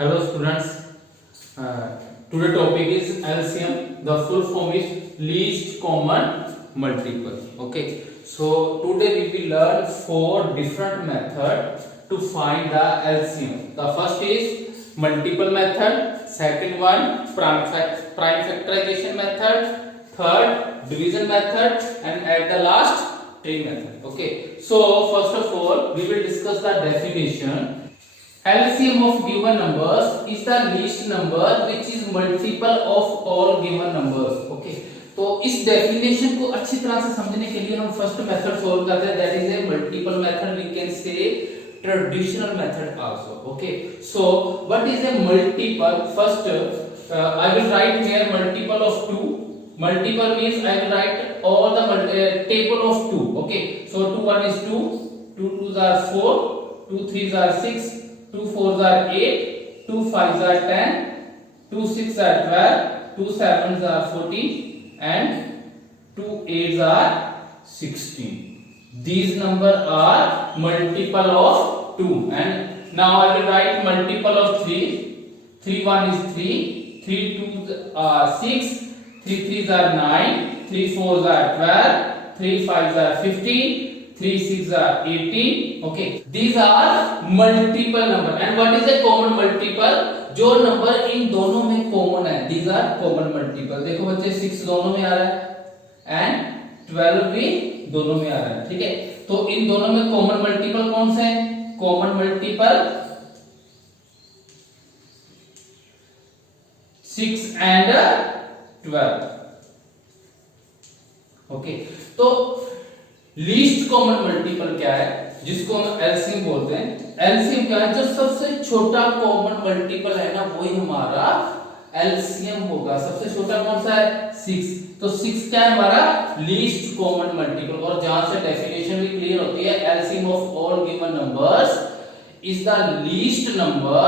Hello students, today topic is LCM. The full form is least common multiple. Okay, so today we will learn four different methods to find the LCM. The first is multiple method, second one prime factorization method, third division method, and at the last tree method. Okay, so first of all we will discuss the definition. LCM of given numbers is the least number which is multiple of all given numbers. Okay, तो इस definition को अच्छी तरह से समझने के लिए हम फर्स्ट मेथड सॉल्व करते हैं, that is a multiple method, we can say traditional method also. Okay, so what is a multiple? First I will write here multiple of 2. Multiple means I will write all the table of 2. Okay, so 2 1 is 2, 2 2s are 4, 2 3s are 6, 2 4s are 8, 2 5s are 10, 2 6s are 12, 2 7s are 14, and 2 8s are 16. These numbers are multiple of 2. And now I will write multiple of 3. 3 1 is 3, 3 2s are 6, 3 3s are 9, 3 4s are 12, 3 5s are 15, 3 6s are 18. Okay, these are multiple number. And what is a common multiple? जो number in दोनों में common है, these are common multiple. देखो बच्चे 6 दोनों में आ रहा है and 12 भी दोनों में आ रहा है. ठीक है, तो इन दोनों में कॉमन मल्टीपल कौन से हैं? Common multiple 6 and 12. ओके, तो लीस्ट कॉमन मल्टीपल क्या है, जिसको हम एलसीएम बोलते हैं? एलसीएम क्या है? जो सबसे छोटा कॉमन मल्टीपल है ना, वही हमारा एलसीएम होगा. सबसे छोटा कौन सा है? 6. तो 6 क्या है? हमारा लीस्ट कॉमन मल्टीपल. और जहां से डेफिनेशन भी क्लियर होती है, LCM of all given numbers is the least number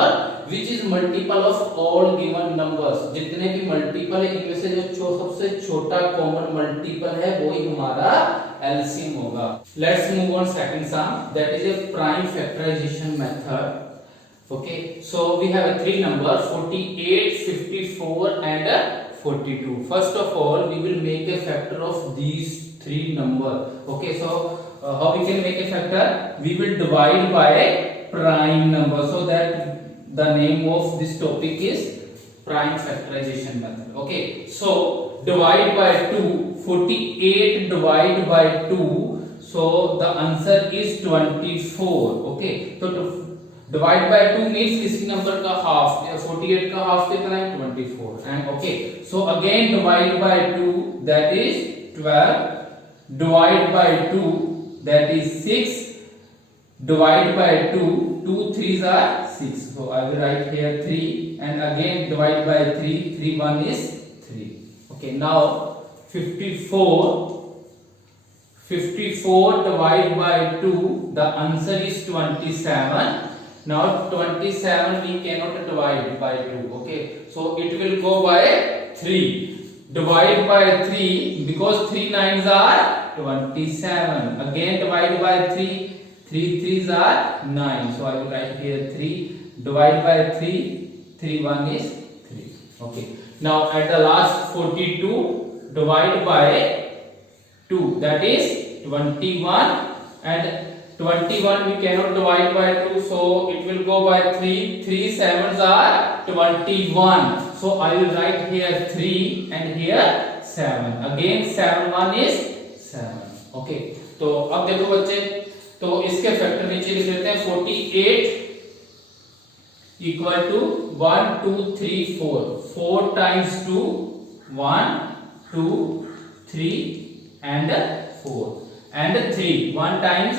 which is multiple of all given numbers. जितने भी मल्टीपल है इनमें से जो सबसे छोटा कॉमन मल्टीपल है वही हमारा एलसीएम होगा. Let's move on second sum, that is a prime factorization method. Okay, so we have a three number 48, 54 and 42. First of all we will make a factor of these three number. Okay, so how we can make a factor? We will divide by prime number, so that the name of this topic is prime factorization method. Okay, so divide by 2, 48 divide by 2, so the answer is 24. Okay, so to divide by 2 means किसी number का half, 48 का half कितना है? 24. and okay, so again divide by 2, that is 12, divide by 2, that is 6, divide by 2, 2 3s are 6, so I will write here 3, and again divide by 3, 3 1 is 3. Okay, now 54 divide by 2, the answer is 27. Now 27 we cannot divide by 2. Okay, so it will go by 3. Divide by 3, because 3 9s are 27. Again divide by 3, 3 3s are 9, so I will write here 3, divide by 3, 3 1 is 3. Okay, now at the last 42 divide by 2, that is 21, and 21 we cannot divide by 2, so it will go by 3, 3 7s are 21, so I will write here 3 and here 7. Again 7 1 is 7. Okay, तो अब देखो बच्चे, तो इसके factor नीचे लिख लेते हैं. 48 equal to 1 2 3 4, 4 times 2 1 2 3 and 4 and 3, 1 times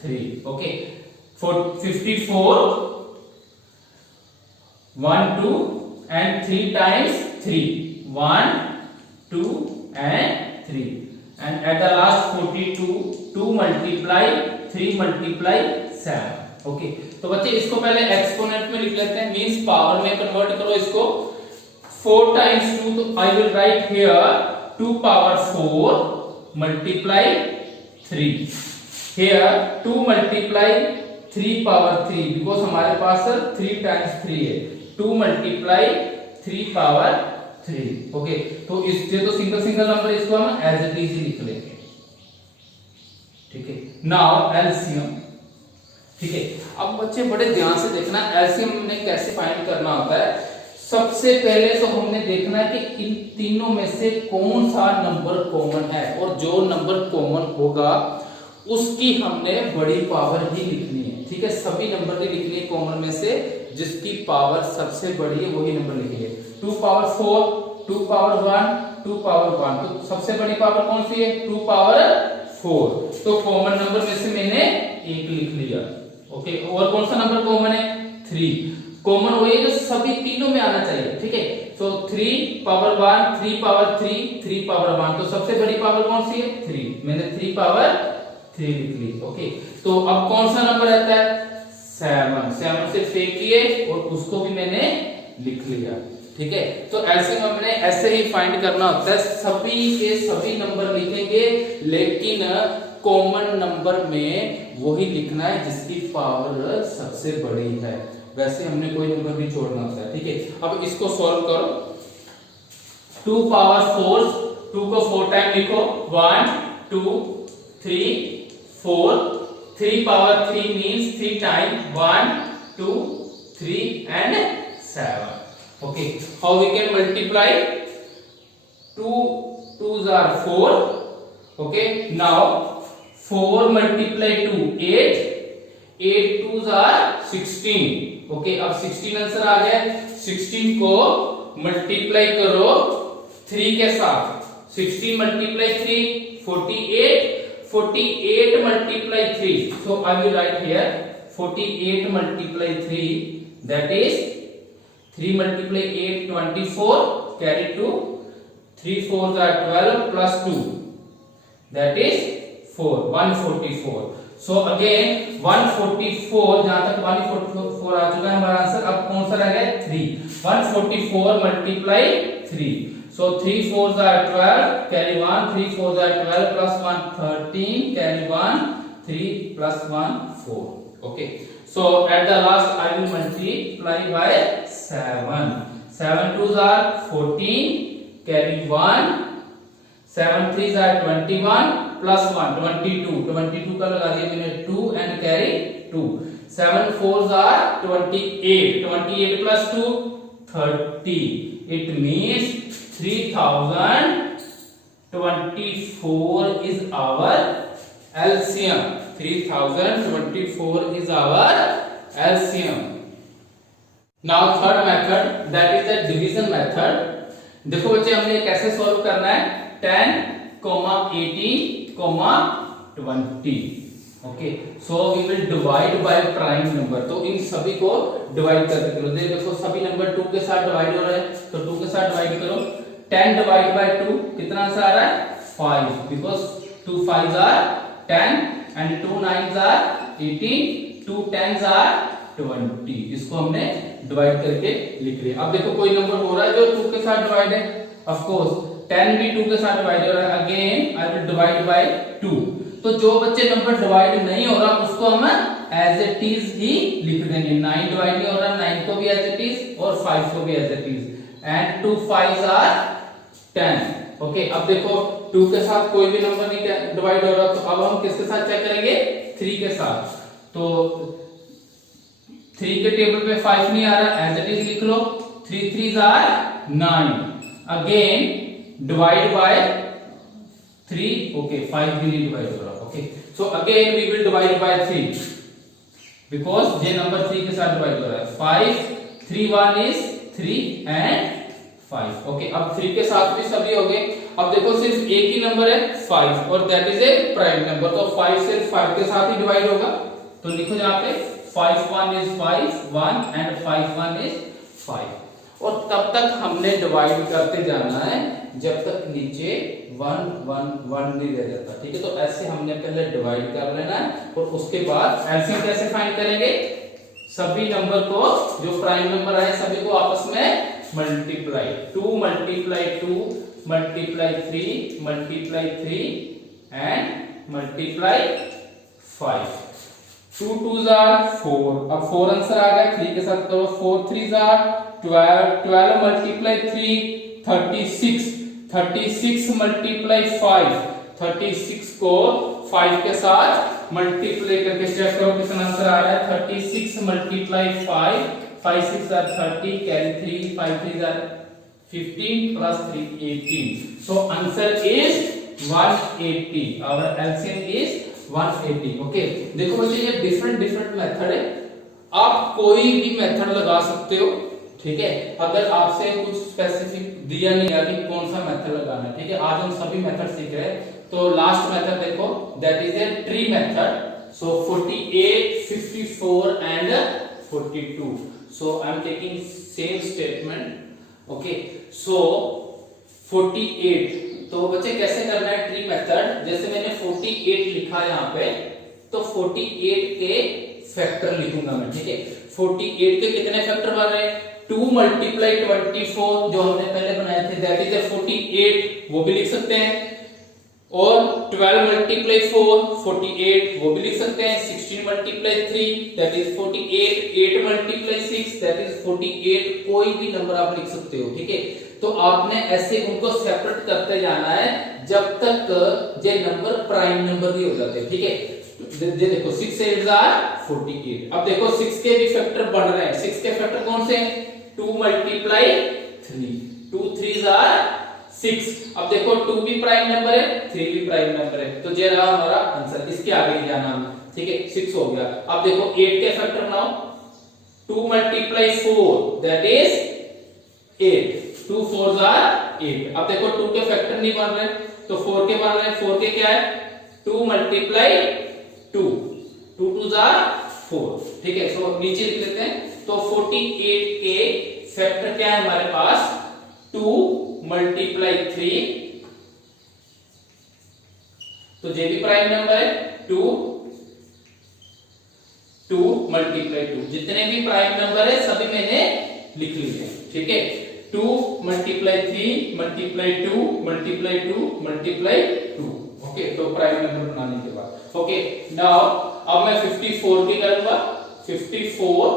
3. Okay, for 54 1 2 and 3 times 3, 1 2 and 3, and at the last 42 2 multiply 3 multiply 7. Okay, तो बच्चे इसको पहले एक्सपोनेंट में लिख लेते हैं, मींस पावर में कन्वर्ट करो इसको. 4 times 2, तो आई will write here 2 power 4 multiply 3. Here 2 multiply 3 power 3, because हमारे पास 3 times 3 है. 2 मल्टीप्लाई 3 पावर 3। ओके, तो इससे तो सिंगल सिंगल नंबर, इसको हम एज इट इज लिख लेंगे। ठीक है, नाउ एलसीएम। ठीक है, अब बच्चे बड़े ध्यान से देखना, एलसीएम हमने कैसे फाइंड करना होता है। सबसे पहले तो हमने देखना है कि इन तीनों में से कौन सा नंबर कॉमन है, और जो नंबर कॉमन होगा उसकी हमने बड़ी पावर ही लिखनी है। ठीक है, सभी नंबर की लिखनी है कॉमन में से, जिसकी पावर सबसे बड़ी है वही नंबर लिखिए। 2 पावर 4, 2 पावर 1, 2 पावर 1, तो सबसे बड़ी पावर कौन सी है? 2 पावर 4। तो कॉमन नंबर में से मैंने 1 लिख लिया। ओके, और कौन सा नंबर कॉमन है? 3। कॉमन वही है जो सभी तीनों में आना चाहिए। ठीक है, तो 3 पावर 1, 3 पावर 3, 3 पावर 1, तो सबसे बड़ी पावर कौन सी है? 3। मैंने 3 पावर 3 लिख ली। ओके, तो अब कौन सा नंबर रहता है? 7। 7 से फेंकिए और उसको भी मैंने लिख लिया। ठीक है, तो ऐसे हमने ऐसे ही फाइंड करना होता है, सभी के सभी नंबर लिखेंगे, लेकिन कॉमन नंबर में वही लिखना है जिसकी पावर सबसे बड़ी है। वैसे हमने कोई नंबर भी छोड़ना होता है। ठीक है, अब इसको सॉल्व करो। 2 पावर 4, 2 को 4 टाइम लिखो, 1 2 3 4। 3 power 3 means 3 time 1 2 3 and 7। Okay, how we can multiply? 2 2s are 4. Okay, now 4 multiply 2 8, 8 2s are 16। Okay, अब 16 आंसर आ गया। 16 को मल्टीप्लाई करो 3 के साथ। 16 multiply 3 48, 48 multiply 3, so I will write here 48 multiply 3, that is 3 multiply 8 24, carry 2, 3 4s are 12 plus 2, that is 4, 144। so again 144, जहां तक 144 आ चुका है हमारा आंसर। अब कौन सा रह गया? 3। 144 multiply 3, so 3 4s are 12, carry 1, 3 4s are 12 plus 1 13, carry 1, 3 plus 1 4। okay, so at the last I will multiply by 7। 7 2s are 14, carry 1, 7 3s are 21 plus 1 22, 22 का लगा दिया मैंने 2 and carry 2। 7 4s are 28, 28 plus 2 30, it means 3024 is our LCM। 3024 is our LCM। Now third method, that is the division method। देखो बच्चे हमने कैसे solve करना है? 10, 18, 20। Okay, so we will divide by prime number. तो इन सभी को डिवाइड करके करो। देखो सभी नंबर 2 के साथ डिवाइड हो रहे हैं, तो 2 के साथ डिवाइड करो। 10 डिवाइड बाय 2 कितना आंसर आ रहा है? 5, because 2 5s are 10 and 2 9s are 18, 2 10s are 20। इसको हमने डिवाइड करके लिख लिया। अब देखो कोई नंबर हो रहा है जो 2 के साथ डिवाइड है, ऑफ कोर्स 10 भी 2 के साथ डिवाइड हो रहा है। Again I will divide bye 2। तो जो बच्चे नंबर डिवाइड नहीं हो रहा उसको हम एज इट इज ही लिख देंगे। 9 डिवाइड नहीं हो रहा, 9 को भी एज इट इज और 5 को भी as it is, and 2 5s are 10। Okay, अब देखो 2 के साथ कोई भी नंबर नहीं डिवाइड हो रहा, तो अब हम किसके साथ चेक करेंगे? 3 के साथ। तो 3 के टेबल पे 5 नहीं आ रहा, एज इट इज लिख लो। 3 3s are 9, again divide by 3। Okay, 5 भी नहीं डिवाइड हो रहा। Okay, so again we will divide by 3 because ये नंबर 3 के साथ डिवाइड हो रहा है। 5 3 1 is 3 and 5। ओके, अब 3 के साथ भी सभी हो गए। अब देखो सिर्फ एक ही नंबर है 5 और that is A prime number, तो 5 सिर्फ 5 के साथ ही डिवाइड होगा। तो लिखो यहाँ पे 5 1 is 5 1 and 5 1 is 5। और तब तक हमने डिवाइड करते जाना है जब तक नीचे 1 1 1 नहीं रह जाता। ठीक है, तो ऐसे हमने पहले डिवाइड कर लेना है और उसके बाद एलसीएम कैसे फाइंड करेंगे? सभी नंबर को, जो प्राइम नंबर आए सभी को आपस में multiply. 2 multiply 2 multiply 3 multiply 3 and multiply 5। 2 2s are 4। अब 4 आंसर आ गया, 3 के साथ करो। 4 3s are 12 मल्टीप्लाई 3 36, 36 मल्टीप्लाई 5, 36 को 5 के साथ मल्टीप्लाई करके चेक करो कितना आंसर आ रहा है। 36 multiply 5, 5 6 are 30, carry 3, 5 3 are 15 plus 3 18। So answer is 180. Our LCM is 180. Okay देखो बच्चे ये डिफरेंट मेथड है, आप कोई भी मेथड लगा सकते हो, ठीक है। अगर आपसे कुछ स्पेसिफिक दिया नहीं गया कि कौन सा मेथड लगाना है, ठीक है। आज हम सभी मेथड सीख रहे हैं। तो लास्ट मेथड देखो, that is a tree method. So 48, 54 and 42. So I am taking same statement. Okay so 48, तो बच्चे कैसे करना है ट्री मेथड। जैसे मैंने 48 लिखा यहाँ पे, तो 48 के फैक्टर लिखूंगा मैं, ठीक है। 48 के कितने फैक्टर बन रहे हैं, 2 मल्टीप्लाई 24 जो हमने पहले बनाए थे, दैट इज 48, वो भी लिख सकते हैं। और 12 मल्टीप्लाई 4 48, वो भी लिख सकते हैं। 16 multiply 3 that is 48, 8 multiply 6 that is 48, कोई भी नंबर आप लिख सकते हो, ठीक है। तो आपने ऐसे उनको सेपरेट करते जाना है जब तक ये नंबर प्राइम नंबर नहीं हो जाते, ठीक है। ये देखो 6 8 आर 48। अब देखो 6 के भी फैक्टर बढ़ रहे हैं। 6 के फैक्टर कौन से हैं, 2 मल्टीप्लाई 3, 2 3 आर 6। अब देखो 2 भी प्राइम नंबर है, 3 भी प्राइम नंबर है, तो ये रहा हमारा आंसर। इसके आगे जाना हमें, ठीक है। 6 हो गया। अब देखो 8 के फैक्टर बनाओ, 2 मल्टीप्लाई 4 दैट इज 8, 2 4 आर 8। अब देखो 2 के फैक्टर नहीं बन रहे, तो 4 के बन रहे हैं। 4 के क्या है, 2 मल्टीप्लाई 2, 2 2 आर 4, ठीक है। सो नीचे लिख लेते हैं। तो 48 के फैक्टर क्या है हमारे पास, 2 मल्टीप्लाई 3, तो ये भी प्राइम नंबर है। 2 मल्टीप्लाई 2, जितने भी प्राइम नंबर है सभी मैंने लिख लिए, ठीक है। 2 multiply 3 multiply 2 multiply 2 multiply 2, okay. तो प्राइम नंबर बनाने के बाद, ओके। नाउ अब मैं 54 की करूंगा, 54,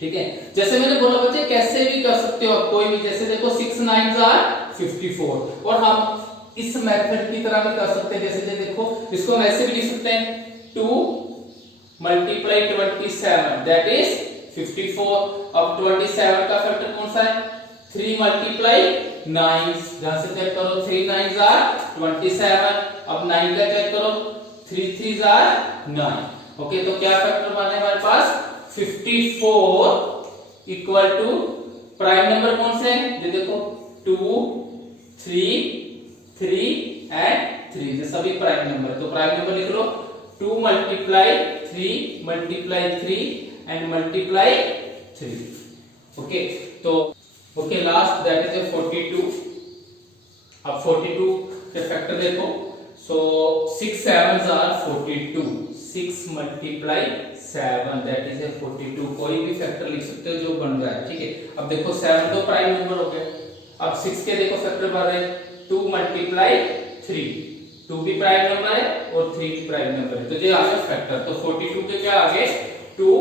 ठीक है। जैसे मैंने बोला बच्चे कैसे भी कर सकते हो आप, कोई भी। जैसे देखो 6 9 आर 54, और हम इस मेथड की तरह भी कर सकते हैं। जैसे देखो इसको हम ऐसे भी लिख सकते हैं, 2 मल्टीप्लाई 27 दैट इज 54। अब 27 का फैक्टर कौन सा है, 3 मल्टीप्लाई 9, जहां से चेक करो 3 9 आर 27। अब 9 का चेक करो, 3 3 आर 9, ओके। तो क्या फैक्टर बना है हमारे पास, 54 इक्वल टू प्राइम नंबर कौन से हैं, ये देखो 2 3 3 एंड 3, ये सभी प्राइम नंबर है। तो प्राइम नंबर लिख लो, 2 multiply 3 multiply 3 and multiply 3, okay. तो ओके लास्ट दैट इज 42। अब 42 के फैक्टर देखो, सो 6 7 आर 42, 6 मल्टीप्लाई 7 दैट इज 42, कोई भी फैक्टर लिख सकते हो जो बन रहा है, ठीक है। अब देखो 7 तो प्राइम नंबर हो गए। अब 6 के देखो फैक्टर बन रहे हैं, 2 मल्टीप्लाई 3, 2 भी प्राइम नंबर है और 3 भी प्राइम नंबर है, तो ये आ गया फैक्टर। तो 42 के क्या आगे, 2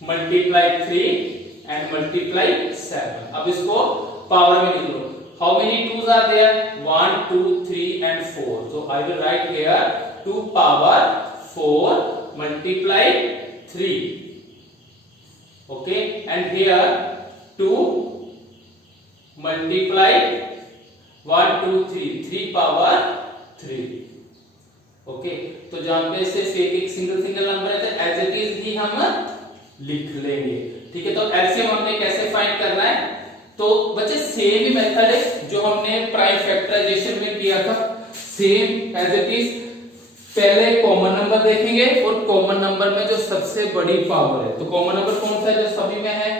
मल्टीप्लाई 3 एंड मल्टीप्लाई 7। अब इसको पावर में लिख लो, how many 2s are there, 1 2 3 and 4। So I will write here 2 power 4 multiply 3, okay, and here 2 multiply 1 2 3, 3 power 3, okay। तो जहां पे सिर्फ एक सिंगल नंबर है तो एज इट इज ही हम लिख लेंगे, ठीक है। तो एलसीएम हमने कैसे फाइंड करना है, तो बच्चे सेम ही मेथड है जो हमने प्राइम फैक्टराइजेशन में किया था, सेम एज इट इज। पहले कॉमन नंबर देखेंगे और कॉमन नंबर में जो सबसे बड़ी पावर है, तो कॉमन नंबर कौन सा है जो सभी में है,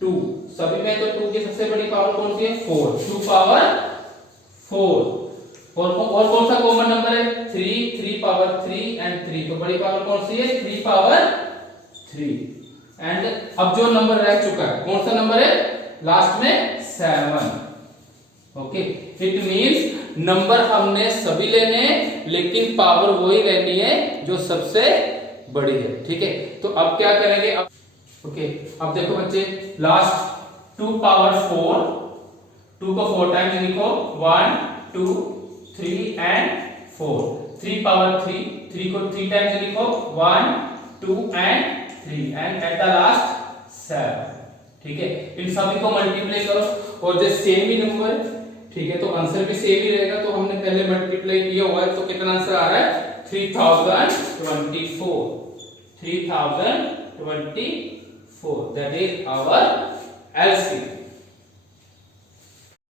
2, सभी में। तो 2 की सबसे बड़ी पावर कौन सी है, 4, 2 पावर 4। और कौन सा कॉमन नंबर है, 3, 3 पावर 3 एंड 3, तो बड़ी पावर कौन सी है, 3 पावर 3। एंड अब जो नंबर रह चुका है कौन सा नंबर है, लास्ट में 7, ओके। इट मींस नंबर हमने सभी लेने हैं लेकिन पावर वही रहनी है जो सबसे बड़ी है, ठीक है। तो अब क्या करेंगे, अब ओके, अब देखो बच्चे लास्ट 2 पावर 4, 2 को 4 टाइम्स लिखो, 1 2 3 एंड 4, 3 पावर 3, 3 को 3 टाइम्स लिखो, 1 2 and 3 and at the last 7। ठीक है, इन सभी को मल्टीप्लाई करो और जो सेम ही नंबर, ठीक है, तो आंसर भी सेम ही रहेगा। तो हमने पहले मल्टीप्लाई किया हुआ है, तो कितना आंसर आ रहा है 3024, 3024, that is our LCM।